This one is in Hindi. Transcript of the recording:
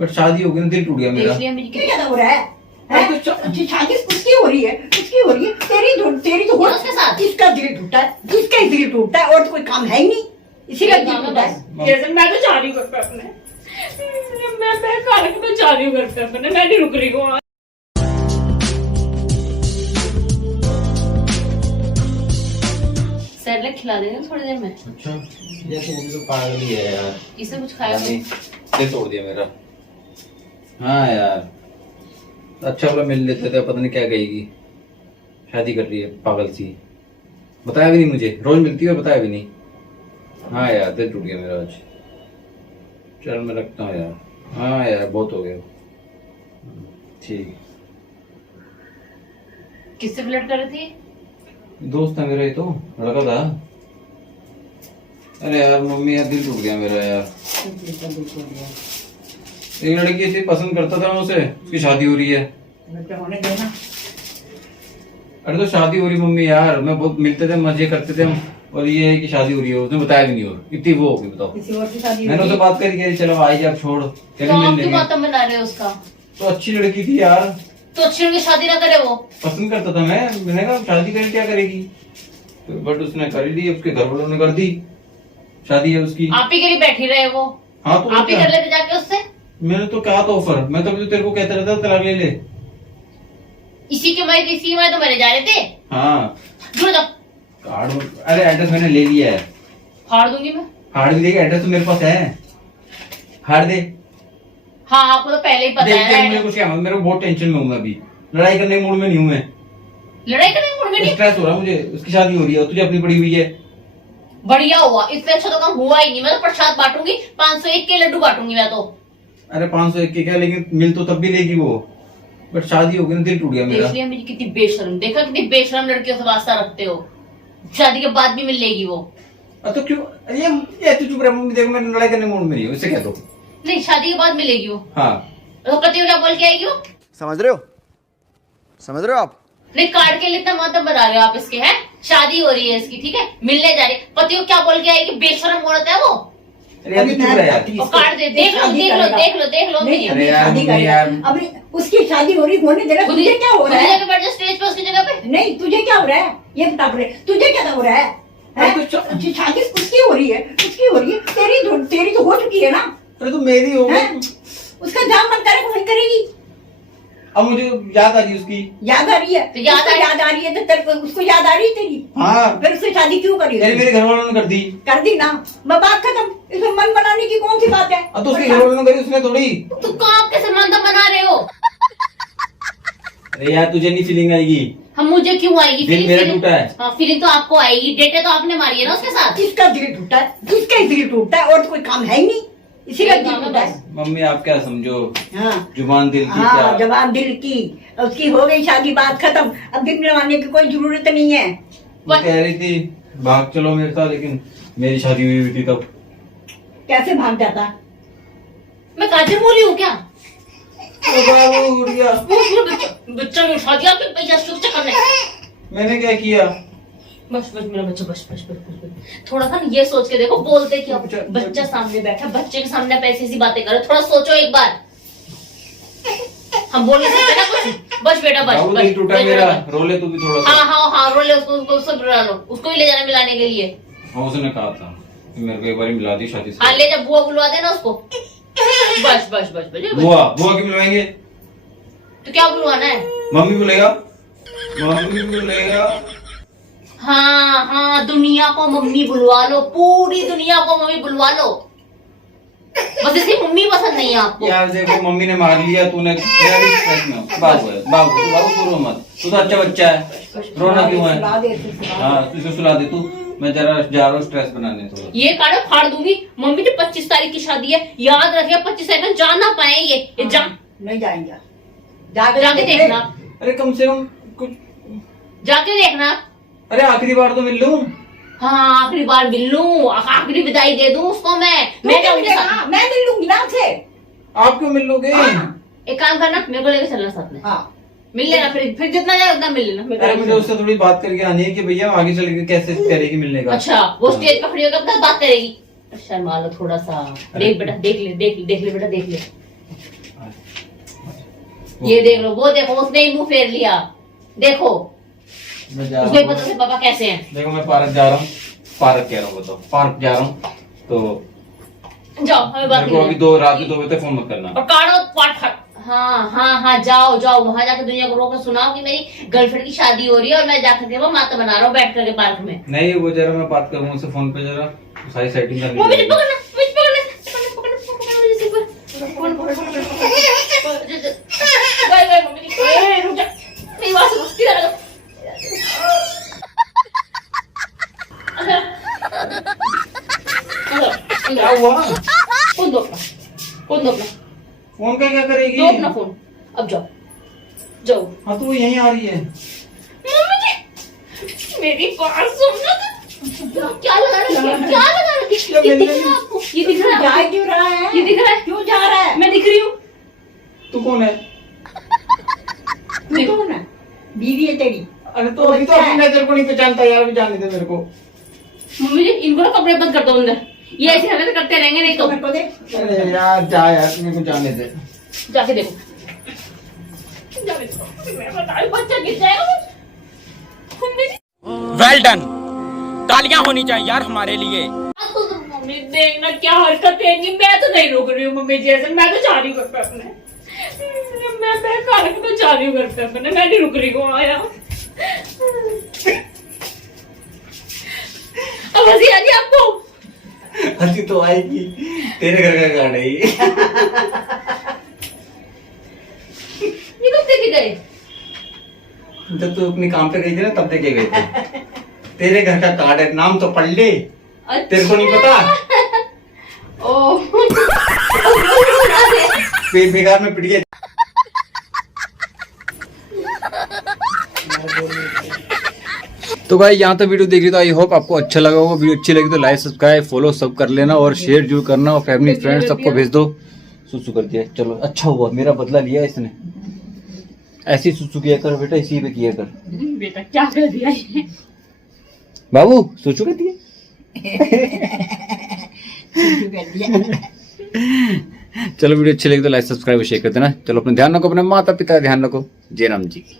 बट शादी हो गई ना, दिल टूट गया मेरा। क्या हो रहा है? शादी उसकी हो रही है, उसकी हो रही है, तेरी तो उसके साथ इसका दिल टूटा है, इसका ही दिल टूटता है, और तो कोई काम है ही नहीं, इसी का दिल टूटा है। जैसे मैं तो जा रही हूँ घर पे अपने, मैं खाने को जा रही हूँ घर पे अपने, मैं नहीं रुक रही हूँ। सैलेड खिला देना थोड़ी देर में। अच्छा, ये तो पागल ही है यार, इसने कुछ खाया नहीं, दिल तोड़ दिया मेरा। हाँ यार, अच्छा वाला मिल लेते थे, पता नहीं क्या कहेगी, शादी कर रही है पागल सी, बताया भी नहीं मुझे, रोज मिलती है बताया भी नहीं। हाँ यार, दिल टूट गया मेरा आज। चल मैं रखता हूँ यार। हाँ यार, बहुत हो गया। ठीक। किससे फ्लर्ट कर रही थी? दोस्त है मेरा, ही तो लड़का था। अरे यार मम्मी यार, दिल टूट गया मेरा यार। एक लड़की थी, पसंद करता था मैं उसे, उसकी शादी हो रही है। होने देना। अरे तो शादी हो रही मम्मी यार, मैं बहुत मिलते थे, मजे करते थे हम, और ये है कि शादी हो रही है, उसने बताया भी नहीं। और इतनी वो होगी बताओ, किसी और की शादी मैंने उससे बात करी, कह चलो आई जा, छोड़ तो आप क्यों बात बना रहे हो उसका? तो अच्छी लड़की थी यार, तो अच्छी लड़की शादी ना करे वो? पसंद करता था मैंने कहा शादी कर क्या करेगी, तो बट उसने कर दी, उसके घर वालों ने कर दी, शादी है उसकी। आप ही के लिए बैठी रहे वो? हाँ तो आप ही कर लेते जाके उससे। मैंने तो कहा था ऑफर, मैं तो अभी तो तेरे को कहता रहता तलाक ले ले। इसी के मैं तो मरे जा रहे थे। हाँ दूर जाओ। कार्ड, अरे एड्रेस मैंने ले लिया है। फाड़ दूंगी मैं। फाड़ भी देगा, एड्रेस तो मेरे पास है, फाड़ दे। हाँ आपको तो पहले ही पता देख है। मुझे कुछ क्या, मेरे को बहुत टेंशन में हूँ मैं अभी, लड़ाई करने के मूड में नहीं हूँ मैं। लड़ाई करने के मूड में नहीं? स्ट्रेस हो रहा है मुझे, उसकी शादी हो रही है, तुझे अपनी पड़ी हुई है। बढ़िया हुआ, इससे अच्छा तो काम हुआ ही नहीं। मैं तो प्रसाद बांटूंगी, 501 के लड्डू बांटूंगी मैं तो। अरे 501 के क्या, लेकिन मिल तो तब भी लेगी वो, बट शादी हो गई ना, दिल टूट गया मेरा। देख लिया मेरी कितनी बेशरम, देखा कितनी बेशरम लड़कियों से वास्ता रखते हो। शादी के बाद भी मिल लेगी वो। तो क्यों ये तू चुप रह मम्मी, देखो मैं लड़ाई करने मूड में नहीं हूँ, इससे कह दो। नहीं, शादी के बाद मिलेगी वो। हाँ तो पति को क्या बोल के आएगी वो? समझ रहे हो, समझ रहे हो आप? नहीं, कार्ड के लिए इतना मतलब बना रहे हो आप इसके, हैं? शादी हो रही है इसकी, ठीक है, मिलने जा रही है, पति को क्या बोल के आएगी? बेशरम औरत है वो। अरे यार, तू चुप रह यार। और कार्ड दे, देख लो नहीं, अरे यार, शादी मम्मी करेगा। यार। अभी उसकी शादी हो रही, होने देना। तुझे क्या हो रहा है? बैठ जा स्टेज पे, उसकी जगह पे। नहीं, तुझे क्या हो रहा है ये बता पड़े, तुझे क्या हो रहा है? शादी उसकी हो रही है, उसकी हो रही है, तेरी तो हो चुकी है ना। अरे तो मेरी हो गई, उसका जहाँ मन करे वही करेगी। अब मुझे याद आ रही है उसकी। याद आ रही है तो याद आ रही है तो तेरे को उसको याद आ रही है तेरी। हाँ, फिर उससे शादी क्यों करी? मेरे घर वालों ने कर दी ना, बात खत्म। इसमें मन बनाने की कौन सी बात है? अब तो उसके घर वालों ने करी, उसने थोड़ी। तो आप कैसे मंदा बना रहे हो? अरे यार तुझे नहीं फीलिंग आएगी? हम मुझे क्यों आएगी दिल मेरा टूटा है। हाँ, फीलिंग तो आपको आएगी, डेटे तो आपने मारी है ना उसके साथ। इसका दिल टूटा है, इसका ही दिल टूटता है, और तो कोई काम है ही नहीं, इसी का दिल टूटा है। मम्मी आप क्या समझो, हाँ, जुबान दिल की हाँ, क्या? जवाब दिल की, उसकी हो गई शादी, बात खत्म। अब दिल लगाने की कोई जरूरत नहीं है। वो कह रही थी भाग चलो मेरे साथ, लेकिन मेरी शादी हुई थी तब। कैसे भाग जाता? मैं काजल बोली हूँ क्या? बच्चा में शादी आपके पैसा शुभ करने। मैंने क्या किया? बस मेरा बच्चा, बस। थोड़ा सा ये सोच के देखो, बोलते क्या? बच्चा सामने बैठा, बच्चे के सामने पैसे सी बातें करो, थोड़ा सोचो एक बार। हम बोल नहीं सकते ना कुछ। बस बेटा, बस टूटा मेरा, रोले तू भी थोड़ा सा। हाँ, रोले उसको सब बुला लो, उसको ही ले जाना मिलाने के लिए। हाँ, उसने कहा था कि मेरे को एक बार मिला दी शादी से। हाँ, ले जा, बुआ बुलवा देना उसको। बस। बुआ क्यों बुलवाएंगे? तो क्या बुलवाना है? मम्मी बुलेगा, मम्मी बुलेगा। हाँ, दुनिया को मम्मी बुलवा लो, पूरी दुनिया को मम्मी बुलवा लो। बस इसकी मम्मी पसंद नहीं है आपको। यार देखो, मम्मी ने मार लिया, तूने बाबू रो मत, तू तो अच्छा बच्चा है, रोना क्यों है? हाँ, तू इसे सुला दे तू, मैं जरा जा रहा हूँ स्ट्रेस बनाने थोड़ा। ये कार्ड फाड़ दूंगी। मम्मी की 25 तारीख की शादी है, याद रखिए, 25 तारीख में जा ना पाए ये जा। नहीं जाएंगे, जाके देखना। अरे कम से कम कुछ जाके देखना। अरे आखिरी बार तो मिल लूं। हाँ, आखिरी बार मिल लूं, आखिरी विदाई दे दूं उसको मैं जाऊंगी साथ। मैं मिल लूंगी ना आपसे। आप क्यों मिल लोगे? एक काम करना, मेरे को लेकर चलना साथ में। हाँ, मिल लेना, फिर जितना जाए उतना मिल लेना। अरे मुझे उससे थोड़ी बात करके आनी है कि भैया आगे चल के कैसे करेगी मिलने का। अच्छा, वो स्टेज पर खड़ी होकर अपना बात करेगी। शर्मा लो थोड़ा सा। देख बेटा, देख ले बेटा, देख ले। ये देख लो, वो देखो, उसने ही मुंह फेर लिया। देखो मैं जा उसको ही रहा पता हूँ। से पापा कैसे हैं। देखो मैं पार्क जा रहा हूँ, पार्क कह रहा हूँ, बताओ पार्क जा रहा हूँ तो जाओ, हमें बात मेरे को अभी रात के 2 बजे तक फोन मत करना। और काटो पाट फट। हाँ हाँ हाँ, जाओ जाओ, वहां जाकर दुनिया को रोक सुनाओ कि मेरी गर्लफ्रेंड की शादी हो रही है और मैं जाकर के वो माता बना रहा हूँ बैठ करके पार्क में। नहीं वो जरा मैं बात करूंगा उससे फोन पे, जरा सारी सेटिंग करनी वो मुझे पड़ेगी। पकड़ना, मुझे पकड़ना। बाय बाय मम्मी, रुक जा, मेरी बात सुनो, किधर आ जाओ। क्या हुआ? फोन दो अपना, फोन दो अपना, फोन का क्या करेगी? दो अपना फोन। अब जाओ जाओ। हाँ तो वो यहीं आ रही है। मम्मी जी मेरी बात सुनना। क्या लगा रखी है? क्या लगा रखी है? ये दिख रहा है आपको? ये दिख रहा है? जा क्यों रहा है? ये दिख रहा है? क्यों जा रहा है? मैं दिख रही हूँ? तू कौन है? तू कौन है? बीवी है तेरी? अरे तो अभी तो अपनी नजर को नहीं पहचानता यार, अभी जानने दे मेरे को। मम्मी जी इनको ना कपड़े बंद कर दो अंदर, ये ऐसी हरकत करते रहेंगे नहीं तो। मेरे को दे। अरे यार जा यार, मेरे को जाने दे। जाके देखो, जाके देखो, मैं बता रही हूँ, बच्चा गिर जाएगा। मम्मी जी वेल डन, तालियां होनी चाहिए यार हमारे लिए। मम्मी देखना क्या हरकत है। मैं तो नहीं रुक रही हूँ मम्मी जी, ऐसे मैं तो जा रही हूँ घर पे अपने। मैं खाने को जा रही हूँ घर पे अपने, मैं नहीं रुक रही हूँ आया। अब हंसी आ रही है आपको? हंसी तो आएगी, तेरे घर का गाना है ये। ये कब देखे गए? जब तू अपने काम पे गई थी ना तब देखे गए थे। तेरे घर का कार्ड है, नाम तो पढ़ ले। तेरे को नहीं पता? ओह बेकार में पिट गया। तो भाई यहाँ तक वीडियो देख रही तो आई होप आपको अच्छा लगा होगा। वीडियो अच्छी लगी तो लाइक सब्सक्राइब फॉलो सब कर लेना और शेयर जरूर करना और फैमिली फ्रेंड्स सबको भेज दो। सुसु कर दिया, चलो अच्छा हुआ, मेरा बदला लिया इसने। ऐसी सुसु किया कर बेटा, इसी पे किया कर। बेटा क्या कर दिया ये? बाबू सुसु कर दिया। तू कर दिया। चलो वीडियो अच्छी लगी तो लाइक सब्सक्राइब शेयर कर देना। चलो अपना ध्यान रखो, अपने माता पिता का ध्यान रखो। जय राम जी की।